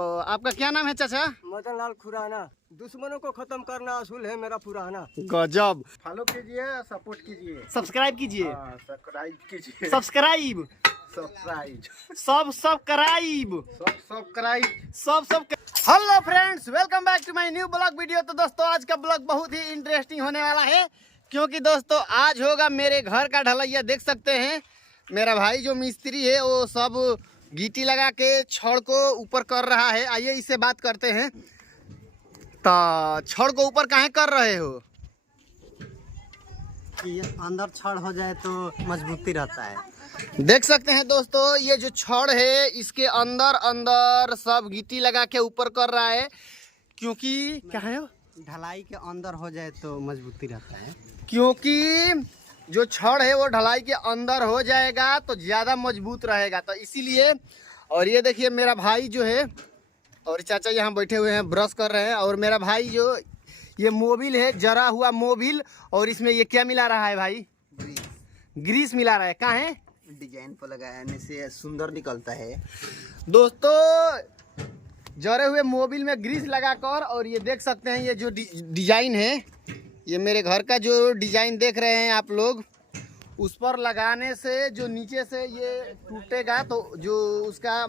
आपका क्या नाम है चाचा? मदन लाल खुराना। दुश्मनों को खत्म करना असूल है मेरा पुराना। गजब। फॉलो कीजिए, सपोर्ट कीजिए, सब्सक्राइब कीजिए, सब्सक्राइब कीजिए, सब्सक्राइब सब्सक्राइब सब। Hello friends, welcome back to my new blog video. तो दोस्तों आज का ब्लॉग बहुत ही इंटरेस्टिंग होने वाला है, क्योंकि दोस्तों आज होगा मेरे घर का ढलैया। देख सकते हैं मेरा भाई जो मिस्त्री है वो सब गीटी लगा के छड़ को ऊपर कर रहा है। आइए इससे बात करते हैं। तो छड़ को ऊपर काहे कर रहे हो? कि अंदर छड़ हो जाए तो मजबूती रहता है। देख सकते हैं दोस्तों, ये जो छड़ है इसके अंदर अंदर सब गिट्टी लगा के ऊपर कर रहा है, क्योंकि क्या है ढलाई के अंदर हो जाए तो मजबूती रहता है। क्योंकि जो छड़ है वो ढलाई के अंदर हो जाएगा तो ज़्यादा मजबूत रहेगा, तो इसीलिए। और ये देखिए मेरा भाई जो है और चाचा यहाँ बैठे हुए हैं, ब्रश कर रहे हैं। और मेरा भाई जो ये मोबिल है, जरा हुआ मोबिल, और इसमें ये क्या मिला रहा है भाई? ग्रीस मिला रहा है। कहाँ है? डिजाइन पर लगाने से सुंदर निकलता है दोस्तों। जरे हुए मोबिल में ग्रीस लगाकर, और ये देख सकते हैं ये जो डिजाइन है, ये मेरे घर का जो डिजाइन देख रहे हैं आप लोग, उस पर लगाने से जो नीचे से ये टूटेगा तो जो उसका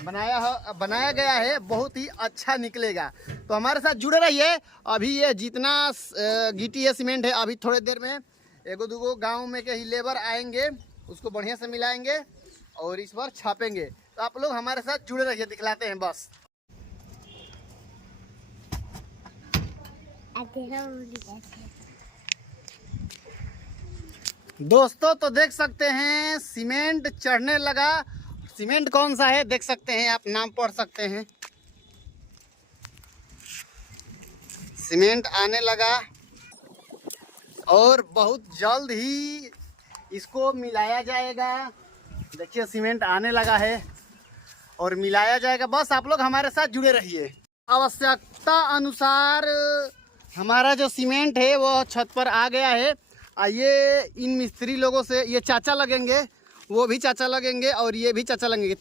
बनाया गया है बहुत ही अच्छा निकलेगा। तो हमारे साथ जुड़े रहिए। अभी ये जितना गिट्टी है, सीमेंट है, अभी थोड़ी देर में एगो दूगो गांव में के ही लेबर आएंगे, उसको बढ़िया से मिलाएंगे और इस बार छापेंगे। तो आप लोग हमारे साथ जुड़े रहिए, दिखलाते हैं बस। दोस्तों तो देख सकते हैं सीमेंट चढ़ने लगा। सीमेंट कौन सा है देख सकते हैं आप, नाम पढ़ सकते हैं। सीमेंट आने लगा और बहुत जल्द ही इसको मिलाया जाएगा। देखिए सीमेंट आने लगा है और मिलाया जाएगा। बस आप लोग हमारे साथ जुड़े रहिए। आवश्यकता अनुसार हमारा जो सीमेंट है वो छत पर आ गया है। आइए इन मिस्त्री लोगों से, ये चाचा लगेंगे, वो भी चाचा लगेंगे और ये भी चाचा लगेंगे,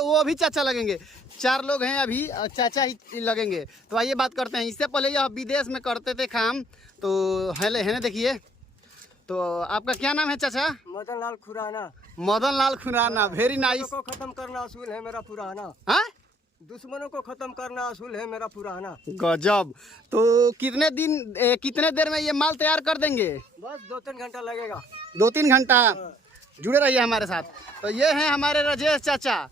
वो भी चाचा लगेंगे। 4 लोग हैं अभी, चाचा ही लगेंगे। तो आइए बात करते हैं। इससे पहले यह विदेश में करते थे काम। तो है ना, देखिए। तो आपका क्या नाम है चाचा? मदन लाल खुराना। Madan Lal Khurana, very nice. को खत्म करना असूल है मेरा पुराना। हाँ, दुश्मनों को खत्म करना असूल है मेरा पुराना। गजब। तो कितने देर में ये माल तैयार कर देंगे? बस 2-3 घंटा लगेगा। 2-3 घंटा। जुड़े रहिए हमारे साथ। तो ये हैं हमारे राजेश चाचा।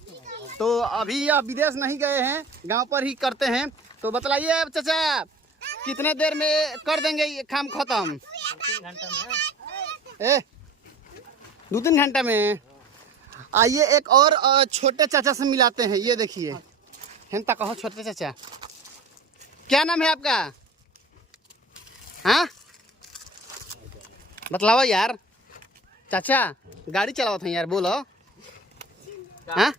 तो अभी यह विदेश नहीं गए हैं, गांव पर ही करते हैं। तो बतलाइए अब चाचा, कितने देर में कर देंगे ये काम खत्म? 2-3 घंटा में। आइए एक और छोटे चाचा से मिलाते हैं। ये देखिए, हम तक कहो छोटे चाचा, क्या नाम है आपका? हाँ बतलाओ यार। चाचा गाड़ी चलाओ थे यार, बोलो। हाँ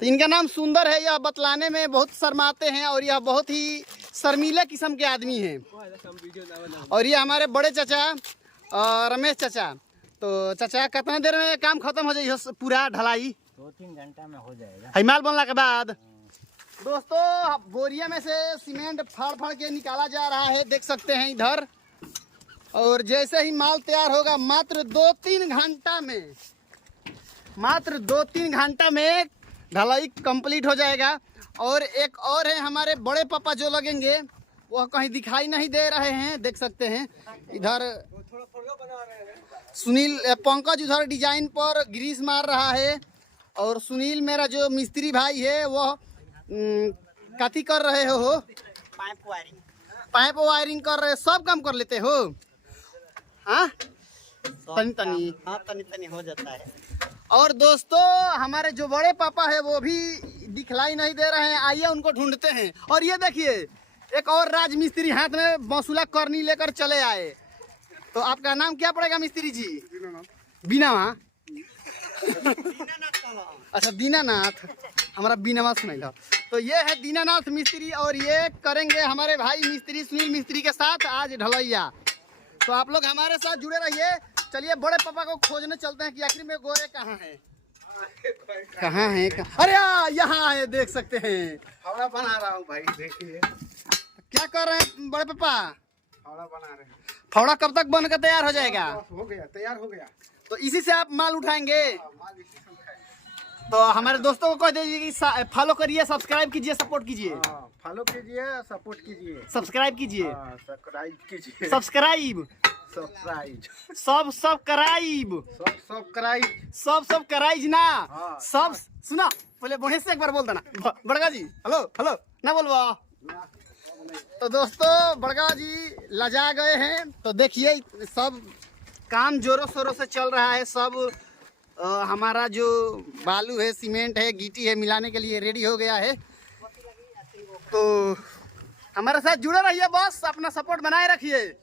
तो इनका नाम सुंदर है। यह बतलाने में बहुत शर्माते हैं और यह बहुत ही शर्मीले किस्म के आदमी हैं। और ये हमारे बड़े चाचा रमेश चाचा। तो चाचा कितना देर में काम खत्म हो जाए पूरा ढलाई? 2-3 घंटा में हो जाएगा। हिमाल बनने के बाद दोस्तों बोरिया में से सीमेंट फाड़ फाड़ के निकाला जा रहा है, देख सकते हैं इधर। और जैसे ही माल तैयार होगा मात्र 2-3 घंटा में ढलाई कंप्लीट हो जाएगा। और एक और है हमारे बड़े पापा जो लगेंगे, वह कहीं दिखाई नहीं दे रहे हैं, देख सकते हैं इधर। सुनील पंकज उधर डिजाइन पर ग्रीस मार रहा है, और सुनील मेरा जो मिस्त्री भाई है वह काती कर रहे हो? पाइप वायरिंग कर रहे। सब काम कर लेते हो? हाँ तनी हो जाता है। और दोस्तों हमारे जो बड़े पापा है वो भी दिखलाई नहीं दे रहे हैं। आइए उनको ढूंढते हैं। और ये देखिए एक और राज मिस्त्री हाथ में बांसुला करनी लेकर चले आए। तो आपका नाम क्या पड़ेगा मिस्त्री जी? बीना। अच्छा दीनानाथ, हमारा बीनानाथ सुनाई। तो ये है दीनानाथ मिस्त्री, और ये करेंगे हमारे भाई मिस्त्री सुनील मिस्त्री के साथ आज ढलैया। तो आप लोग हमारे साथ जुड़े रहिए। चलिए बड़े पापा को खोजने चलते हैं कि आखिर में गोरे कहाँ हैं। कहाँ है अरे यहाँ है, देख सकते हैं। फावड़ा बना रहा हूँ भाई, देखिए। क्या कर रहे हैं बड़े पापा? फावड़ा बना रहे हैं। फावड़ा कब तक बनकर तैयार हो जाएगा? हो गया, तैयार हो गया। तो इसी से आप माल उठाएंगे? माल इसी से उठाएंगे। तो हमारे दोस्तों को कह दीजिए कि फॉलो करिए, सब्सक्राइब कीजिए, सपोर्ट कीजिए। फॉलो कीजिए, सपोर्ट कीजिए, सब्सक्राइब कीजिए, सब्सक्राइब कीजिए, सब्सक्राइब सब्सक्राइब, सब्सक्राइब, सब्सक्राइब, कराइज ना, हाँ। सब सुना। पहले बढ़िया से एक बार बोल देना बड़का जी। हेलो हेलो ना बोलवा। तो दोस्तों बड़का जी लजा गए हैं। तो देखिए सब काम जोरों शोरों से चल रहा है। सब हमारा जो बालू है, सीमेंट है, गिट्टी है, मिलाने के लिए रेडी हो गया है। तो हमारे साथ जुड़े रहिए, बस अपना सपोर्ट बनाए रखिए।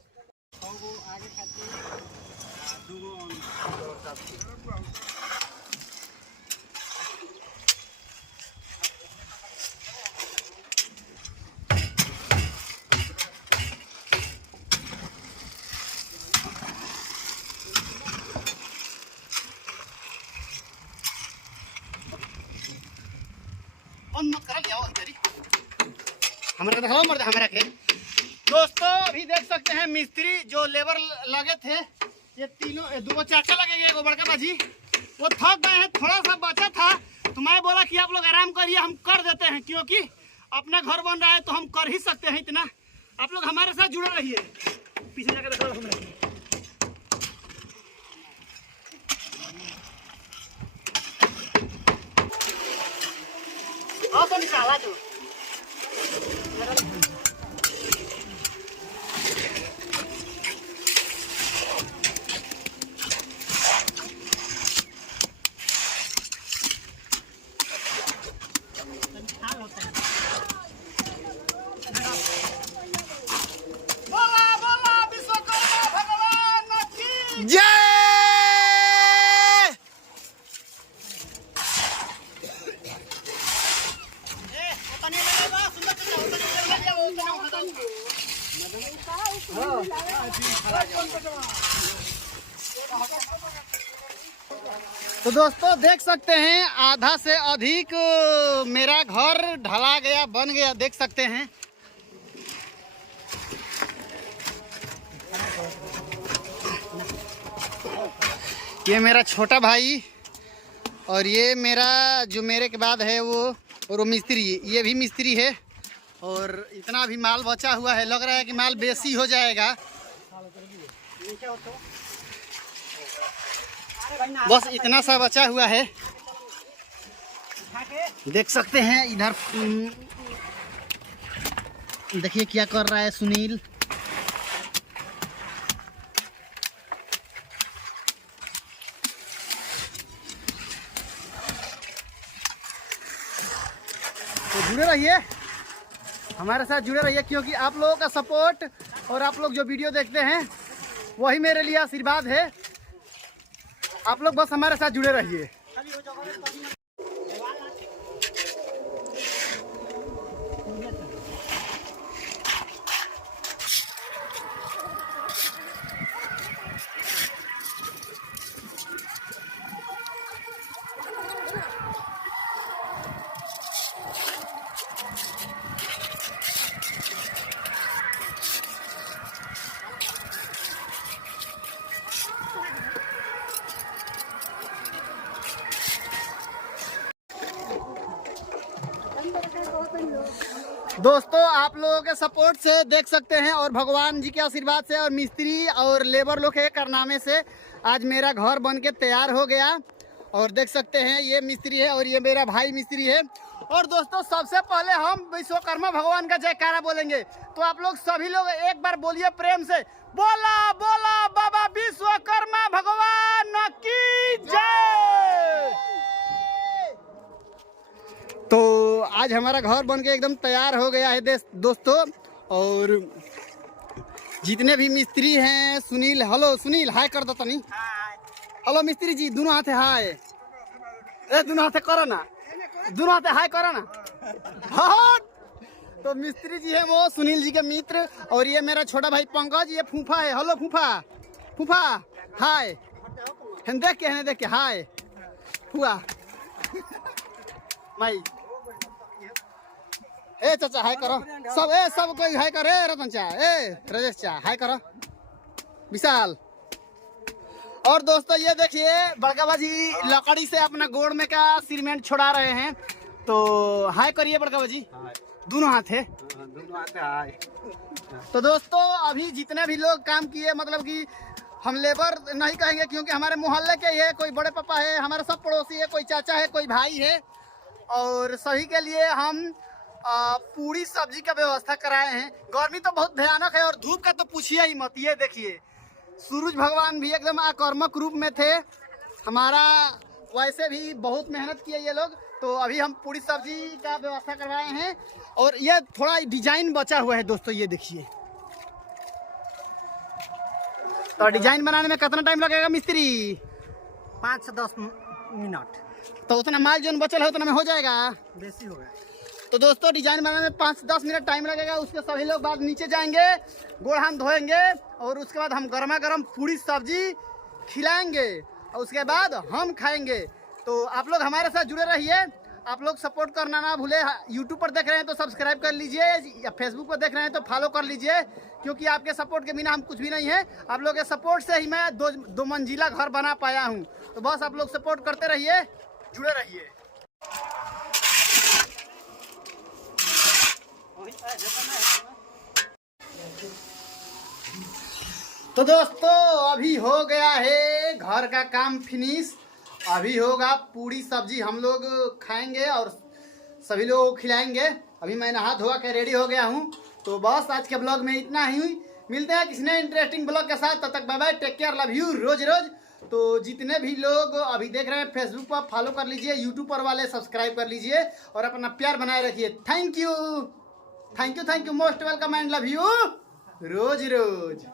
हमारे दिखाओ मर्द हमारा के दोस्तों। अभी देख सकते हैं मिस्त्री जो लेबर लगे थे, ये तीनों दो चाचा लगेंगे, एगो बड़का बाजी वो थक गए हैं, थोड़ा सा बचा था तो मैं बोला कि आप लोग आराम करिए, हम कर देते हैं, क्योंकि अपना घर बन रहा है तो हम कर ही सकते हैं इतना। आप लोग हमारे साथ जुड़े रहिए। पीछे जाकर देखो हमें। तो निकाला जो तो दोस्तों देख सकते हैं आधा से अधिक मेरा घर ढला गया, बन गया, देख सकते हैं। ये मेरा छोटा भाई और ये मेरा जो मेरे के बाद है वो मिस्त्री, ये भी मिस्त्री है। और इतना भी माल बचा हुआ है, लग रहा है कि माल बेसी हो जाएगा। बस इतना सा बचा हुआ है, देख सकते हैं। इधर देखिए क्या कर रहा है सुनील। तो जुड़े रहिए, हमारे साथ जुड़े रहिए, क्योंकि आप लोगों का सपोर्ट और आप लोग जो वीडियो देखते हैं वही मेरे लिए आशीर्वाद है। आप लोग बस हमारे साथ जुड़े रहिए। दोस्तों आप लोगों के सपोर्ट से देख सकते हैं और भगवान जी के आशीर्वाद से और मिस्त्री और लेबर लोग के कारनामे से आज मेरा घर बन के तैयार हो गया। और देख सकते हैं ये मिस्त्री है और ये मेरा भाई मिस्त्री है। और दोस्तों सबसे पहले हम विश्वकर्मा भगवान का जयकारा बोलेंगे, तो आप लोग सभी लोग एक बार बोलिए प्रेम से, बोला बोला बाबा विश्वकर्मा भगवान की जय। तो आज हमारा घर बन के एकदम तैयार हो गया है दोस्तों। और जितने भी मिस्त्री हैं, सुनील, हेलो सुनील, हाय कर दो तनी। हेलो मिस्त्री जी, दोनों हाथे हाय। दोनों हाथे करो ना, दोनों हाथे हाय करो ना। हाँ तो मिस्त्री जी है वो सुनील जी के मित्र। और ये मेरा छोटा भाई पंकज, ये फूफा है। हेलो फूफा, फूफा हाय। हम देख के हाय फूफा। माई ए चाचा हाय करो सब कोई हाय करे रतन चा ए राजेश चा हाय करो विशाल। और दोस्तों ये देखिए बड़का बाजी लकड़ी से अपना गोड़ में का सीमेंट छोड़ा रहे हैं, तो हाय करिए बड़का बाजी, दोनों हाथ है। दोनों आते हाय। तो दोस्तों अभी जितने भी लोग काम किए, मतलब कि हम लेबर नहीं कहेंगे क्योंकि हमारे मोहल्ले के ही है, कोई बड़े पापा है, हमारे सब पड़ोसी है, कोई चाचा है, कोई भाई है, और सभी के लिए हम पूरी सब्जी का व्यवस्था कराए हैं। गर्मी तो बहुत भयानक है और धूप का तो पूछिए ही मत। ये देखिए सूरज भगवान भी एकदम आक्रामक रूप में थे, हमारा वैसे भी बहुत मेहनत किए ये लोग। तो अभी हम पूरी सब्जी का व्यवस्था करवाए हैं और ये थोड़ा डिजाइन बचा हुआ है दोस्तों, ये देखिए। तो डिजाइन बनाने में कितना टाइम लगेगा मिस्त्री? 5 से 10 मिनट तो उतना माल जो बचल है उतना में हो जाएगा, बेसी हो गया। तो दोस्तों डिजाइन बनाने में 5 से 10 मिनट टाइम लगेगा। उसके सभी लोग बाद नीचे जाएंगे, गोड़ हाथ धोएंगे और उसके बाद हम गर्मा गर्म पूरी सब्जी खिलाएंगे और उसके बाद हम खाएंगे। तो आप लोग हमारे साथ जुड़े रहिए, आप लोग सपोर्ट करना ना भूले। यूट्यूब पर देख रहे हैं तो सब्सक्राइब कर लीजिए, या फेसबुक पर देख रहे हैं तो फॉलो कर लीजिए, क्योंकि आपके सपोर्ट के बिना हम कुछ भी नहीं है। आप लोग के सपोर्ट से ही मैं दो मंजिला घर बना पाया हूँ। तो बस आप लोग सपोर्ट करते रहिए, जुड़े रहिए। तो दोस्तों अभी हो गया है घर का काम फिनिश, अभी होगा पूरी सब्जी हम लोग खाएंगे और सभी लोगों को खिलाएंगे। अभी मैं नहा धोआ के रेडी हो गया हूँ। तो बस आज के ब्लॉग में इतना ही, मिलते हैं किसी नए इंटरेस्टिंग ब्लॉग के साथ। तब तक bye bye, take care, love you रोज रोज। तो जितने भी लोग अभी देख रहे हैं फेसबुक पर फॉलो कर लीजिए, यूट्यूब पर वाले सब्सक्राइब कर लीजिए और अपना प्यार बनाए रखिए। Thank you most welcome and love you रोज रोज।